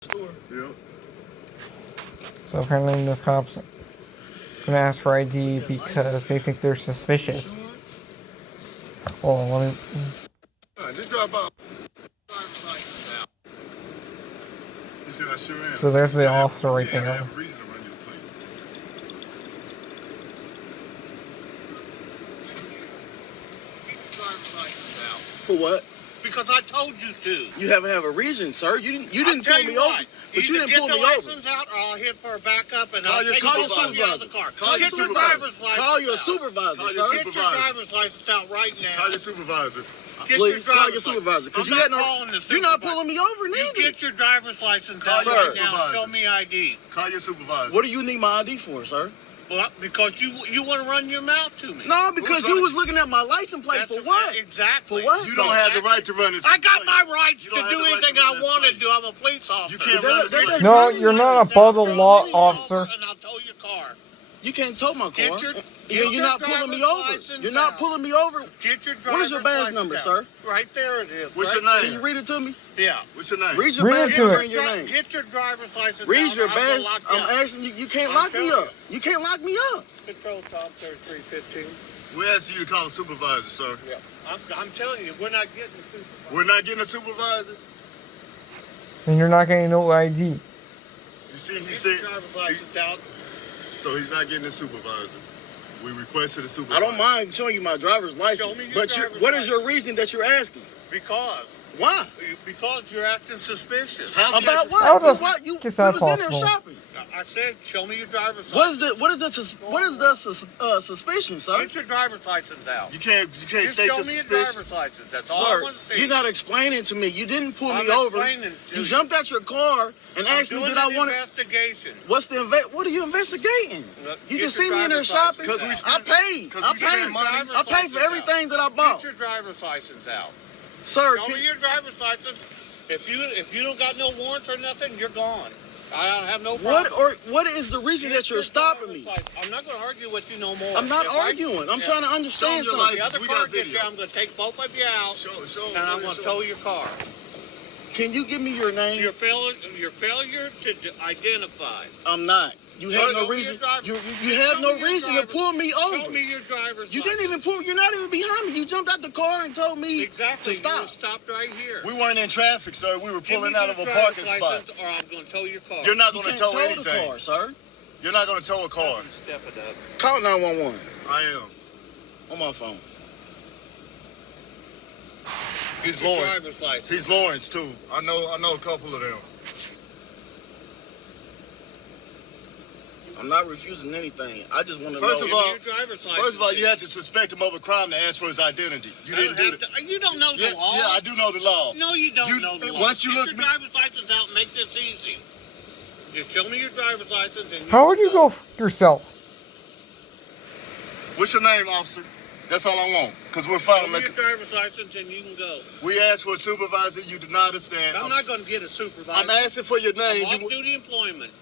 Store. Yep. So apparently this cop's gonna ask for ID because they think they're suspicious. Well, let me. Just drop out. He said I sure am. So there's the officer right You there. have a reason to run your plate. For what? Because I told you to. You haven't have a reason, sir. You didn't pull me over. But you didn't pull me over. Get the license out, or I'll hit for a backup, and I'll take your you out supervisor. of the car. Get your driver's license. Call your out. supervisor, Call sir. your Get your supervisor. driver's license out right now. Call your supervisor. Get Please your call your driver's supervisor. Because I'm you not had no. calling the You're not supervisor. pulling me over, You neither. get your driver's license Call out your right now. supervisor. Show me ID. Call your supervisor. What do you need my ID for, sir? Well, because you want to run your mouth to me. No, because you was looking at my license plate That's for what? Exactly. For what? You don't have the right to run this. I got plate. my rights You to don't have do the right anything to run I this want to plate. do. I'm a police officer. You can't That- run this that- plate. No, you're not above the law, Pull me officer. over And I'll tow your car. You can't tow my car. Get your You're not pulling me driver's over. license You're not out. pulling me over. Get your What driver's is your badge license number, out. sir? Right there it is. What's right your name? Can you read it to me? Yeah. What's your name? Read your Read badge it to number it. and your name. Get your driver's license Read out, your or I'm gonna badge. lock you I'm up. asking you. You can't I'm lock me telling up. You can't lock me up. Control Tom 3315. We're asking you to call a supervisor, sir. Yeah. I'm telling you, we're not getting the supervisor. We're not getting a supervisor. And you're not getting no ID. You see, he Get said. your driver's license out. So he's not getting a supervisor. We requested a supervisor. I don't mind showing you my driver's license, me your but driver's what is your license. reason that you're asking? Because you're acting suspicious. How About can- what? How the What you f- is we that was in there possible? shopping. I said, show me your driver's What license. is the suspicion, sir? Get your driver's license out. You can't Just state show the me your suspicion. driver's license. That's all I Sir, want to see. you're not explaining to me. You didn't pull I'm me over. explaining to You you. jumped out your car and asked me, doing did I an want to? investigation. What are you investigating? Look, You get just your see me in there driver's shopping. license I out. paid. Because I we spend paid. money. I paid for everything that I Get bought. your driver's license out. Sir, Show me your driver's license. If you don't got no warrants or nothing, you're gone. I have no problem. what is the reason Get that you're your stopping me? driver's license. I'm not going to argue with you no more. I'm not If I- arguing. I'm Yeah. trying to understand Show me your something. The other We car got gets video. you. I'm going to take both of you out, Show, and I'm going to tow your car. Can you give me your name? Your failure to identify. I'm not. You have Show no me reason. your driver- You Show have no me your reason to driver- pull me Show over. me your driver's You license. didn't even pull. You're not even behind me. You jumped out the car and told me Exactly. to stop. You stopped right here. We weren't in traffic, sir. We were Give pulling me out of your a driver's parking spot. license, or I'm going to tow your car. You're not You going to can't tow tow anything. the car, sir. You're not going to tow a car. Step it up. Call 911 I am. on my phone. He's Your Lawrence. driver's license. He's Lawrence too. I know a couple of them. I'm not refusing anything. I just want to First know. of all- Give me your driver's license. First of all, you had to suspect him of a crime to ask for his identity. You I didn't don't do have that. to- You don't know the Yeah, law. yeah, I do know the law. No, you don't You- know the law. once you Get look your me- driver's license out and make this easy. Just show me your driver's license and How would you go f yourself? What's your name, officer? That's all I want. Because we're Show following me your the... driver's license and you can go. We asked for a supervisor. You denied us that. I'm not going to get a supervisor. I'm asking for your name. Off-duty employment.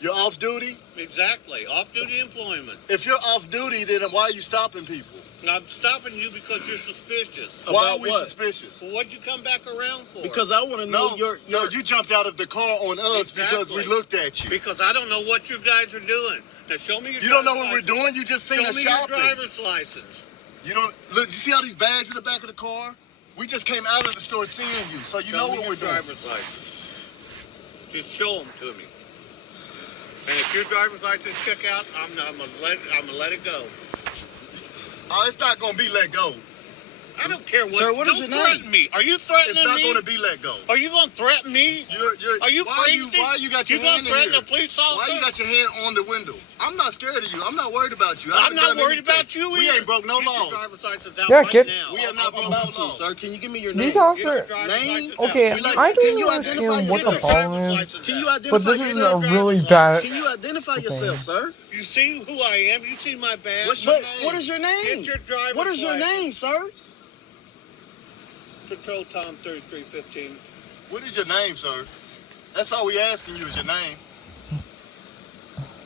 You're off duty? Exactly. Off-duty employment. If you're off duty, then why are you stopping people? And I'm stopping you because you're suspicious. Why About are we what? suspicious? Well, what'd you come back around for? Because I want to know No, you jumped out of the car on us because we Exactly. looked at you. Because I don't know what you guys are doing. Now show me your You don't know driver's what we're license. doing? You just seen Show us me shopping. your driver's license. You don't look. You see all these bags in the back of the car? We just came out of the store seeing you, so you Show know me what your we're doing. driver's license. Just show them to me. And if your driver's license check out, I'm gonna let it go. Oh, it's not gonna be let go. I don't care what. Sir, what is don't your threaten name? me. Are you threatening It's not me? gonna be let go. Are you gonna threaten me? Are you crazy? Why you got your gonna hand in threaten here? a police officer? Why you got your hand on the window? I'm not scared of you. I'm not worried about you. I I'm haven't not done worried anything. about you either. We ain't broke no Get your laws. driver's license out Yeah, right get- now. We have not I'm broke about no to, laws. sir. Can you give me your name? These Get your officers. driver's Name? license Okay, out. You like- I can don't you understand identify what the yourself? problem is. Can you But identify this is yourself? a really bad. Can you identify yourself, sir? You see who I am? You see my badge? What's your But name? what is your name? Get your driver's What is your license. name, sir? Control Tom 3315. What is your name, sir? That's all we asking you is your name.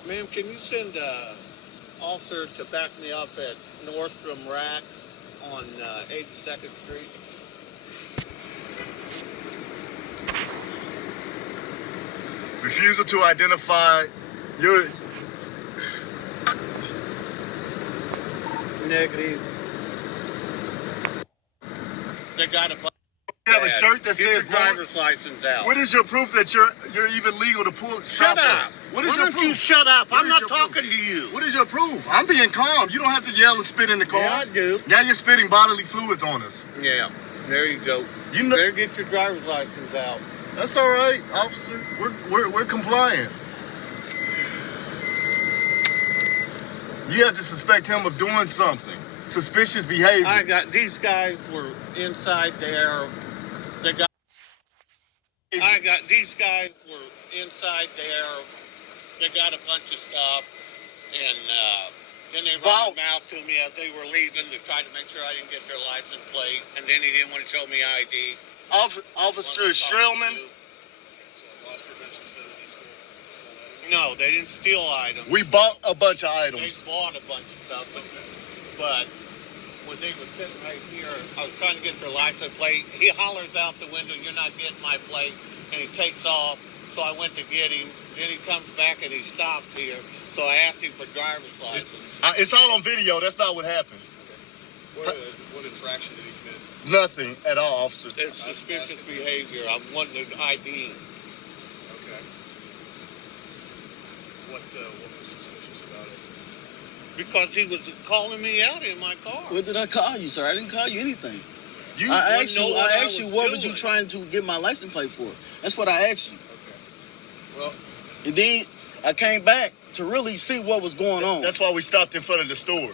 Ma'am, can you send officer to back me up at Nordstrom Rack on 82nd Street? Refusal to identify your. Negative. They got a. You have a shirt that Get says your driver's license out. What is your proof that you're even legal to pull? Shut up. Us? What is Why your don't proof? you shut up? What I'm is not your talking proof? to you. What is your proof? I'm being calm. You don't have to yell and spit in the car. Yeah, I do. Now you're spitting bodily fluids on us. Yeah, there you go. You know Better get your driver's license out. that's all right, officer. We're compliant. You have to suspect him of doing something. Suspicious behavior. I got these guys were inside there. They got. I got these guys were inside there. They got a bunch of stuff, and then they ran their mouth to me as they were leaving to try to make sure I didn't get their license plate. And then he didn't want to show me ID. Officer Shrillman. No, they didn't steal items. We bought a bunch of They items. bought a bunch of stuff, but when they were sitting right here, I was trying to get their license plate. He hollers out the window, "You're not getting my plate," and he takes off. So I went to get him. Then he comes back and he stops here. So I asked him for driver's license. It's all on video. That's not what happened. What infraction did he commit? Nothing at all, officer. It's suspicious behavior. I'm wanting an ID. Okay. What was suspicious about it? Because he was calling me out in my car. What did I call you, sir? I didn't call you anything. You I asked know you, what I what was were you doing. trying to get my license plate for? That's what I asked you. Well, And then I came back to really see what was going on That's why we stopped in front of the store.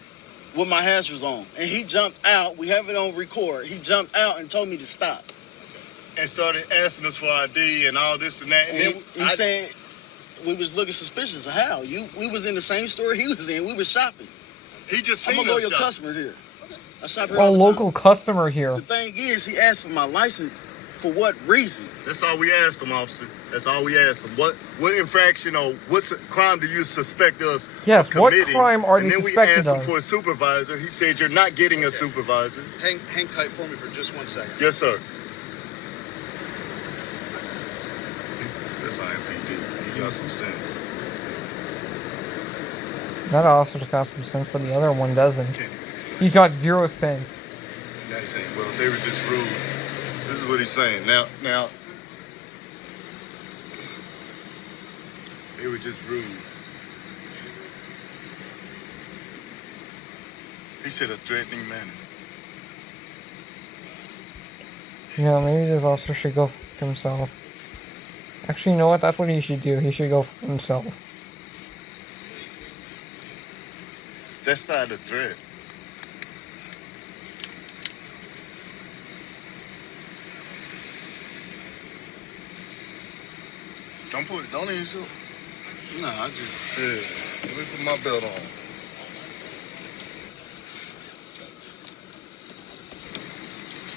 with my hazards on. And he jumped out. We have it on record. He jumped out and told me to stop. And started asking us for ID and all this and that. And then he said we was looking suspicious. How? We was in the same store he was in. We was shopping. he just I'm seen a loyal us shop. customer here. I shop here A all the time. local customer here. The thing is, he asked for my license for what reason? That's all we asked him, officer. That's all we asked him. What infraction or what crime do you suspect us Yes, of what committing? crime are and they then we suspected asked him of? for a supervisor. He said, "You're not getting a supervisor." hang tight for me for just 1 second. Yes, sir. That's IMPD. He got some sense. That officer's got some sense, but the other one doesn't. Can't even explain. He's got 0 sense. Now he's saying, well, they were just rude. This is what he's saying. Now, they were just rude. He said a threatening manner. You know, maybe this officer should go for himself. Actually, you know what? That's what he should do. He should go for himself. That's not a threat. Don't even show. No, I just. Yeah. Let me put my belt on.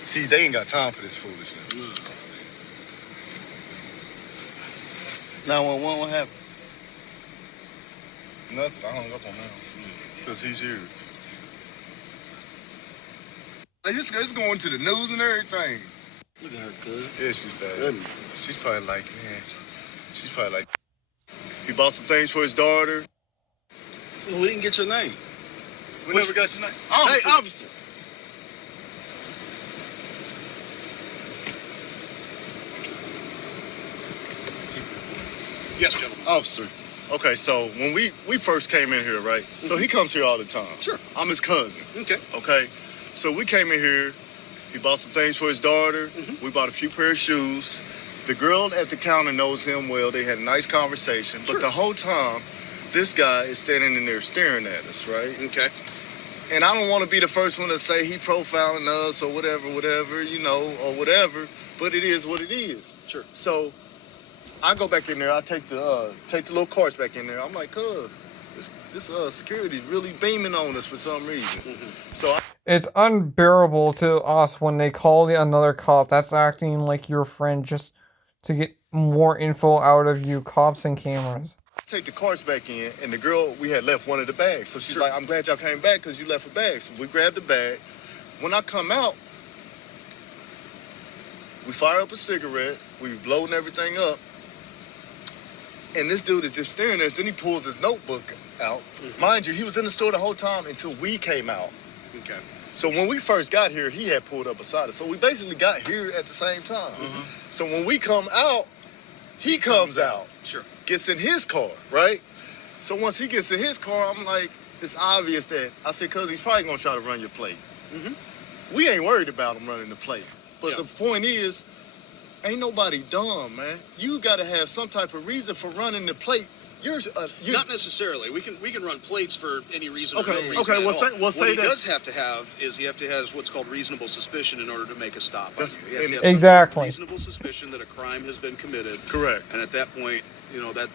See, they ain't got time for this foolishness. 911, what happened? Nothing. I hung up on him. Because he's here. Like, it's going to the news and everything. Look at her, cuz. Yeah, she's bad. Goodness. She's probably like, man, she's probably like, he bought some things for his daughter. So we didn't get your name. We never got your name. Hey, officer. Yes, gentlemen. Officer. Okay, so when we first came in here, right? So he comes here all the time. Sure. I'm his cousin. Okay. Okay. So we came in here. He bought some things for his daughter. We bought a few pair of shoes. The girl at the counter knows him well. They had a nice conversation. Sure. But the whole time, this guy is standing in there staring at us, right? Okay. And I don't want to be the first one to say he profiling us or whatever, you know, or whatever. But it is what it is. Sure. So I go back in there. I take the little carts back in there. I'm like, this security's really beaming on us for some reason. So It's unbearable to us when they call another cop that's acting like your friend just to get more info out of you, cops and cameras. I take the carts back in, and the girl, we had left one of the bags. So she's like, I'm glad y'all came back because you left a bag. So we grabbed the bag. When I come out, we fire up a cigarette. We loading everything up. And this dude is just staring at us. Then he pulls his notebook out. Mind you, he was in the store the whole time until we came out. Okay. So when we first got here, he had pulled up beside us. So we basically got here at the same time. So when we come out, he comes out, Sure. gets in his car, right? So once he gets in his car, I'm like, it's obvious that, I said, cuz he's probably gonna try to run your plate. We ain't worried about him running the plate. But Yeah. the point is, ain't nobody dumb, man. You gotta have some type of reason for running the plate. You're Not necessarily. We can run plates for any reason or Okay, no reason okay, at well, all. say- well, what say he that- does have to have is he have to have what's called reasonable suspicion in order to make a stop on That's- you. He has to have Exactly. some reasonable suspicion that a crime has been committed. Correct. And at that point,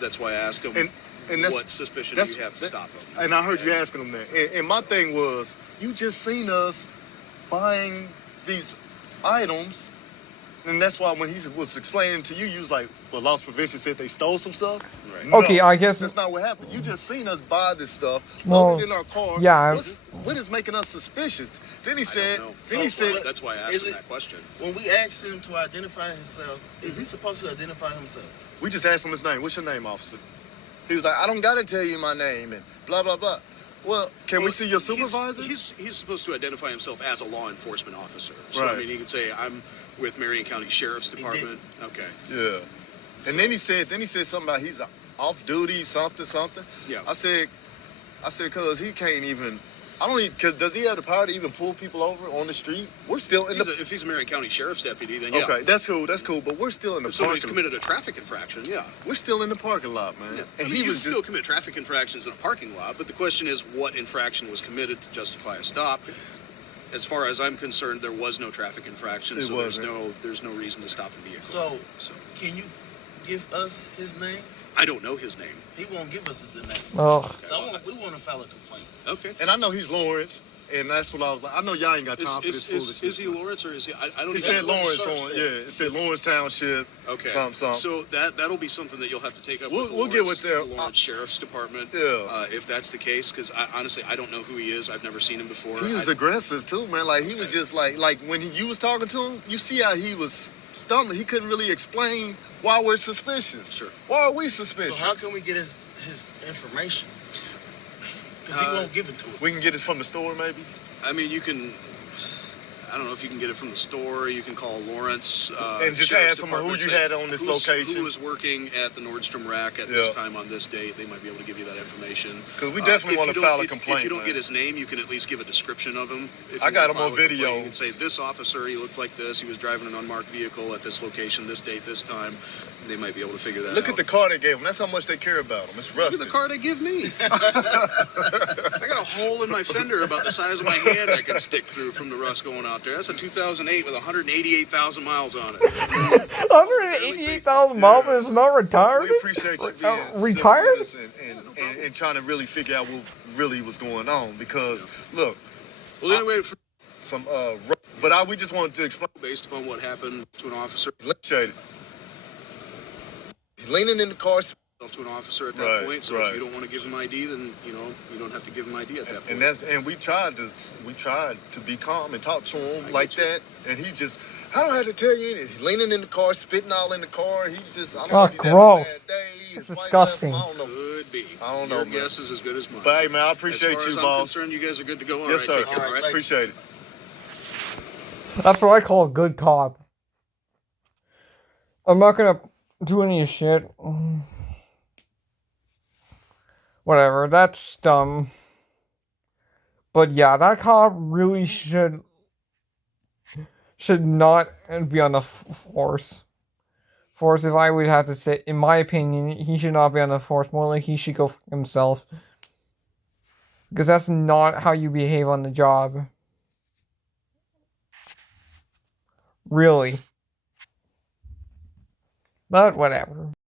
that's why I asked him and that's what suspicion do that's you have to that- stop him. And I heard you asking him that. And my thing was, you just seen us buying these items, and that's why when he was explaining to you, you was like, well, loss prevention said they stole some stuff. Right. No, Okay, I guess- that's not what happened. You just seen us buy this stuff, Well, load it in our car. yeah, What is making us suspicious? Then he I said, don't know. then he said, That's why I asked Is him it- that question. When we asked him to identify himself, is he supposed to identify himself? we just asked him his name. What's your name, officer? He was like, I don't gotta tell you my name and blah blah blah. Well, can we see your supervisor? He's supposed to identify himself as a law enforcement officer. So I Right. mean, he could say, "I'm with Marion County Sheriff's did. Department." Okay. Yeah. And then he said something about he's off duty, something. Yeah. I said, cause he can't even. I don't even. Cause does he have the power to even pull people over on the street? We're still in If he's a Marion County Sheriff's deputy, then yeah. Okay, that's cool. That's cool. But we're still in the If somebody's parking. committed a traffic infraction, yeah. We're still in the parking lot, man. Yeah. And I mean, he you was can just, still commit traffic infractions in a parking lot, but the question is what infraction was committed to justify a stop. As far as I'm concerned, there was no traffic infraction, It so wasn't. there's no reason to stop the vehicle. So, So can you give us his name? I don't know his name. He won't give us the name. Ugh. So we want to file a complaint. Okay. and I know he's Lawrence, and that's what I was like. I know y'all ain't got time for this foolishness. Is he Lawrence or is he? I don't. He even said know. Lawrence Lawrence on. Yeah, it said Lawrence Township. Okay. Something. So that'll be something that you'll have to take up with We'll get with them. the Lawrence Sheriff's Department. Yeah. If that's the case, because honestly, I don't know who he is. I've never seen him before. He was aggressive too, man. Like he was just like when you was talking to him, you see how he was stumbling. He couldn't really explain why we're suspicious. Sure. Why are we So suspicious? how can we get his information? Because he won't give it to us. We can get it from the store, maybe. I mean, you can. I don't know if you can get it from the store. You can call Lawrence. And just Sheriff's ask them who Department, you say, had on this who's- location. Who was working at the Nordstrom rack at this Yeah. time on this date? They might be able to give you that information. 'Cause we definitely If wanna you don't- file a if- complaint, If you don't man. get his name, you can at least give a description of him. If I you got wanna him on file a complaint, video. You can say this officer, he looked like this. He was driving an unmarked vehicle at this location, this date, this time. They might be able to figure that Look out. at the car they gave him. That's how much they care about him. It's Look rusted. at the car they give me. I got a hole in my fender about the size of my hand I can stick through from the rust going out there. That's a 2008 with 188,000 miles on it. 188,000 miles and it's not retired? We appreciate you being civil retired? with us and trying to really figure out what really was going on. Because look, Well, anyway, but we just wanted to explain. based upon what happened to an officer, Shaded. Leaning in the car, to an officer at that Right, point. So right. if you don't want to give him ID, then you don't have to give him ID at that point. and we tried to be calm and talk to him I like get you. that, and he just, I don't have to tell you anything. He's leaning in the car, spitting all in the car. He's just, I don't know Oh, if he's having a bad gross. day. That's His wife disgusting. left him, I don't know. Could be. I don't know, Your man. guess is as good as mine. But hey, man, I appreciate as far you, as I'm boss. concerned, you guys are good to go. All Yes, right, sir. take care, all right? Appreciate it. That's what I call a good cop. I'm not gonna do any shit. Whatever, that's dumb. But yeah, that cop really should not be on the force. Force, if I would have to say, in my opinion, he should not be on the force. More like he should go f himself. Because that's not how you behave on the job. Really. But whatever.